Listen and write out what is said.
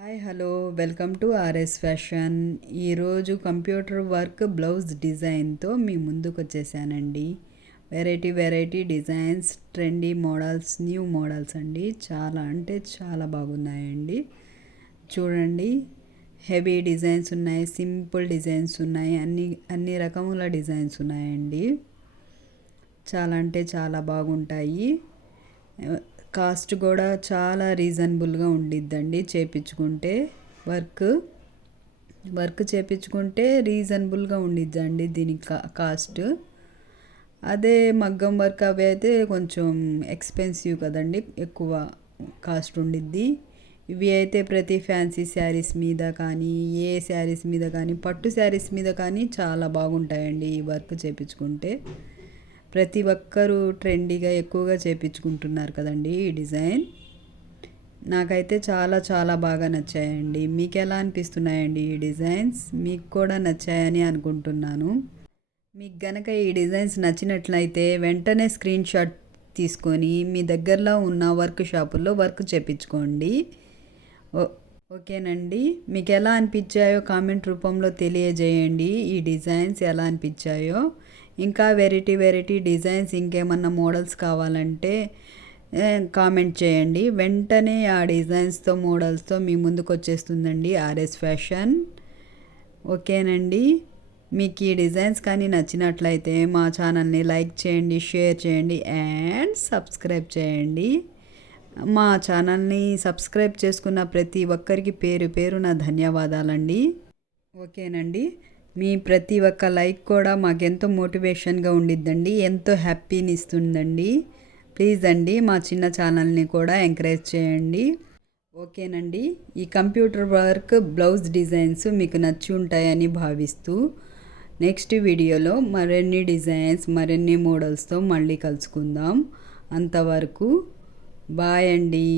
Hi hello welcome to RS fashion. ఈరోజు computer work blouse డిజైన్తో మీ ముందుకు వచ్చేసానండి. Variety variety designs, trendy models, new models అండి. చాలా అంటే చాలా బాగున్నాయండి. చూడండి, హెవీ డిజైన్స్ ఉన్నాయి, సింపుల్ డిజైన్స్ ఉన్నాయి, అన్ని రకముల డిజైన్స్ ఉన్నాయండి. చాలా అంటే చాలా బాగుంటాయి. కాస్ట్ కూడా చాలా రీజనబుల్గా ఉండిద్దండి. చేపించుకుంటే వర్క్ చేపించుకుంటే రీజనబుల్గా ఉండిద్దండి దీనికి కాస్ట్. అదే మగ్గం వర్క్ అవి అయితే కొంచెం ఎక్స్పెన్సివ్ కదండి, ఎక్కువ కాస్ట్ ఉండిద్ది. ఇవి అయితే ప్రతి ఫ్యాన్సీ శారీస్ మీద కానీ, ఏ శారీస్ మీద కానీ, పట్టు శారీస్ మీద కానీ చాలా బాగుంటాయండి ఈ వర్క్ చేపించుకుంటే. ప్రతి ఒక్కరూ ట్రెండీగా ఎక్కువగా చేపించుకుంటున్నారు కదండి ఈ డిజైన్. నాకైతే చాలా చాలా బాగా నచ్చాయండి. మీకు ఎలా అనిపిస్తున్నాయండి ఈ డిజైన్స్? మీకు కూడా నచ్చాయని అనుకుంటున్నాను. మీకు గనక ఈ డిజైన్స్ నచ్చినట్లయితే వెంటనే స్క్రీన్ షాట్ తీసుకొని మీ దగ్గరలో ఉన్న వర్క్ షాపుల్లో వర్క్ చేపించుకోండి. ఓకేనండి. మీకు ఎలా అనిపించాయో కామెంట్ రూపంలో తెలియజేయండి. ఈ డిజైన్స్ ఎలా అనిపించాయో. ఇంకా వెరైటీ వెరైటీ డిజైన్స్, ఇంకేమన్నా మోడల్స్ కావాలంటే కామెంట్ చేయండి. వెంటనే ఆ డిజైన్స్తో మోడల్స్తో మీ ముందుకు వచ్చేస్తుందండి ఆర్ఎస్ ఫ్యాషన్. ఓకేనండి. మీకు ఈ డిజైన్స్ కానీ నచ్చినట్లయితే మా ఛానల్ని లైక్ చేయండి, షేర్ చేయండి అండ్ సబ్స్క్రైబ్ చేయండి. మా ఛానల్ని సబ్స్క్రైబ్ చేసుకున్న ప్రతి ఒక్కరికి పేరు పేరున ధన్యవాదాలండి. ఓకేనండి. మీ ప్రతి ఒక్క లైక్ కూడా మాకెంతో మోటివేషన్గా ఉండిద్దండి, ఎంతో హ్యాపీని ఇస్తుందండి. ప్లీజ్ అండి, మా చిన్న ఛానల్ని కూడా ఎంకరేజ్ చేయండి. ఓకేనండి. ఈ కంప్యూటర్ వర్క్ బ్లౌజ్ డిజైన్స్ మీకు నచ్చి ఉంటాయని భావిస్తూ నెక్స్ట్ వీడియోలో మరిన్ని డిజైన్స్, మరిన్ని మోడల్స్తో మళ్ళీ కలుసుకుందాం. అంతవరకు బాయ్ అండి.